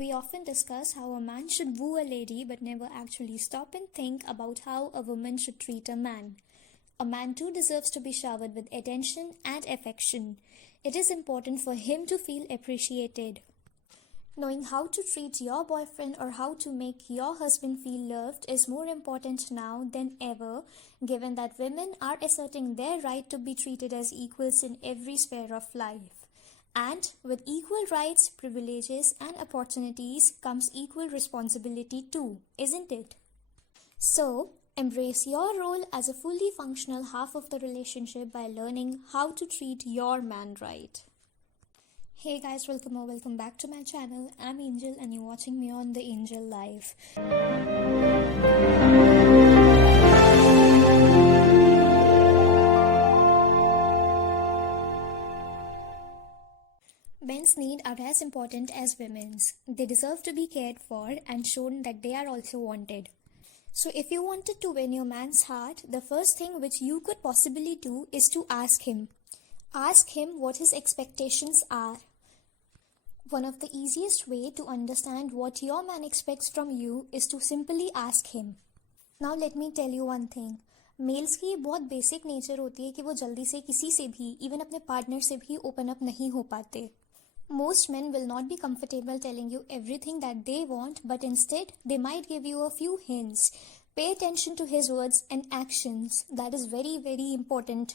We often discuss how a man should woo a lady but never actually stop and think about how a woman should treat a man. A man too deserves to be showered with attention and affection. It is important for him to feel appreciated. Knowing how to treat your boyfriend or how to make your husband feel loved is more important now than ever, given that women are asserting their right to be treated as equals in every sphere of life. And with equal rights, privileges, and opportunities comes equal responsibility too, isn't it? So, embrace your role as a fully functional half of the relationship by learning how to treat your man right. Hey guys, welcome or welcome back to my channel. I'm Angel and you're watching me on The Angel Live. Men's needs are as important as women's. They deserve to be cared for and shown that they are also wanted. So if you wanted to win your man's heart, the first thing which you could possibly do is to ask him. Ask him what his expectations are. One of the easiest way to understand what your man expects from you is to simply ask him. Now let me tell you one thing. Males की बहुत basic nature होती है कि वो जल्दी से किसी से भी, इवन अपने पार्टनर से भी ओपन अप नहीं हो पाते. Most men will not be comfortable telling you everything that they want, but instead they might give you a few hints. Pay attention to his words and actions. That is very, very important.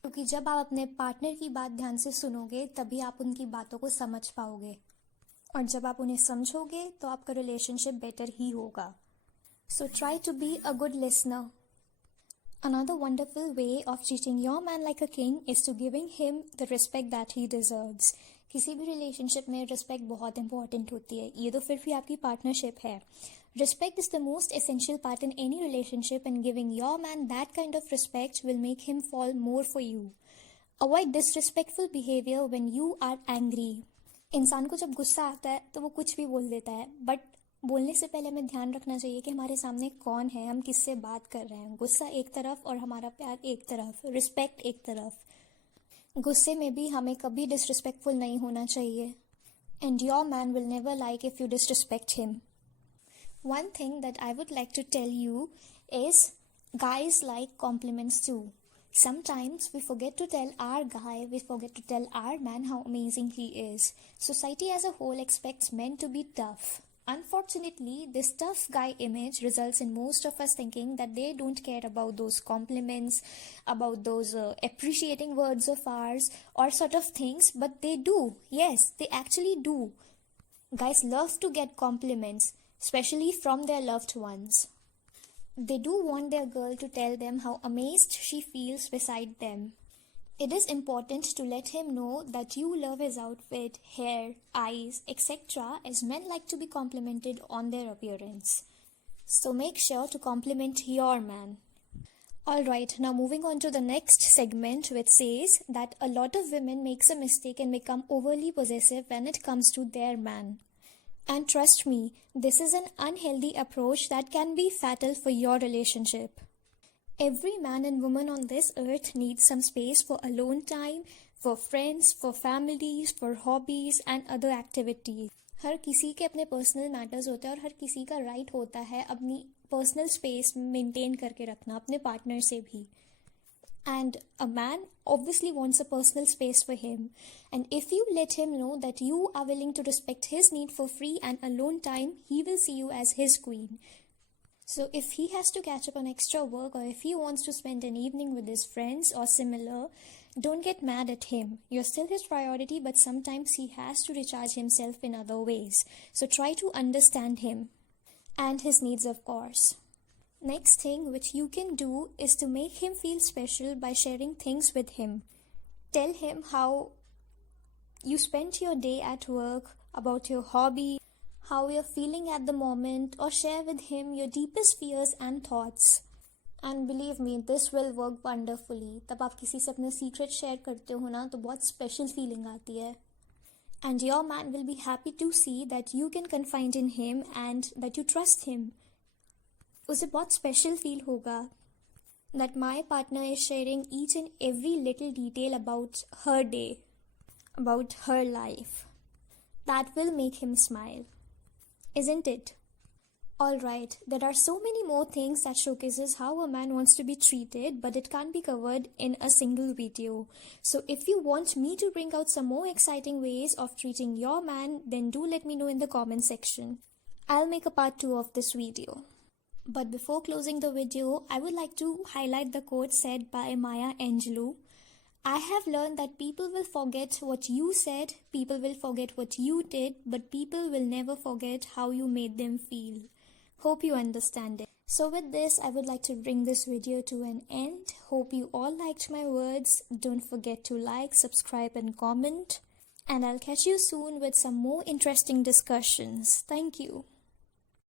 क्योंकि जब आप अपने partner की बात ध्यान से सुनोगे तभी आप उनकी बातों को समझ पाओगे, और जब आप उन्हें समझोगे तो आपका रिलेशनशिप बेटर ही होगा. So try to be a good listener. Another wonderful way of treating your man like a king is to giving him the respect that he deserves. किसी भी रिलेशनशिप में रिस्पेक्ट बहुत इंपॉर्टेंट होती है. ये तो फिर भी आपकी पार्टनरशिप है. Respect is the most essential part in any relationship, and giving your man that kind of respect will make him fall more for you. Avoid disrespectful behavior when you are angry. इंसान को जब गुस्सा आता है तो वो कुछ भी बोल देता है, बट बोलने से पहले हमें ध्यान रखना चाहिए कि हमारे सामने कौन है, हम किससे बात कर रहे हैं. गुस्सा एक तरफ और हमारा प्यार एक तरफ, रिस्पेक्ट एक तरफ. गुस्से में भी हमें कभी डिसरिस्पेक्टफुल नहीं होना चाहिए. And your man will never like if you disrespect him. One thing that I would like to tell you is guys like compliments too. Sometimes we forget to tell our guy, we forget to tell our man how amazing he is. Society as a whole expects men to be tough. Unfortunately, this tough guy image results in most of us thinking that they don't care about those compliments, about those appreciating words of ours or sort of things, but they do. Yes, they actually do. Guys love to get compliments, especially from their loved ones. They do want their girl to tell them how amazed she feels beside them. It is important to let him know that you love his outfit, hair, eyes, etc., as men like to be complimented on their appearance. So make sure to compliment your man. Alright, now moving on to the next segment, which says that a lot of women makes a mistake and become overly possessive when it comes to their man. And trust me, this is an unhealthy approach that can be fatal for your relationship. Every man and woman on this earth needs some space for alone time, for friends, for families, for hobbies and other activities. हर किसी के अपने personal matters होते हैं और हर किसी का right होता है अपनी पर्सनल स्पेस मेंटेन करके रखना अपने पार्टनर से भी. And a man obviously wants a personal space for him. And if you let him know that you are willing to respect his need for free and alone time, he will see you as his queen. So if he has to catch up on extra work, or if he wants to spend an evening with his friends or similar, don't get mad at him. You're still his priority, but sometimes he has to recharge himself in other ways. So try to understand him and his needs, of course. Next thing which you can do is to make him feel special by sharing things with him. Tell him how you spent your day at work, about your hobby, how you're feeling at the moment, or share with him your deepest fears and thoughts. And believe me, this will work wonderfully. तब आप किसी से अपने secret share करते हो ना तो बहुत special feeling आती है. And your man will be happy to see that you can confide in him and that you trust him. उसे बहुत special feel होगा that my partner is sharing each and every little detail about her day, about her life. That will make him smile. isn't it? Alright, there are so many more things that showcases how a man wants to be treated, but it can't be covered in a single video. So if you want me to bring out some more exciting ways of treating your man, then do let me know in the comment section. I'll make a part 2 of this video. But before closing the video, I would like to highlight the quote said by Maya Angelou. I have learned that people will forget what you said, people will forget what you did, but people will never forget how you made them feel. Hope you understand it. So with this, I would like to bring this video to an end. Hope you all liked my words. Don't forget to like, subscribe and comment. And I'll catch you soon with some more interesting discussions. Thank you.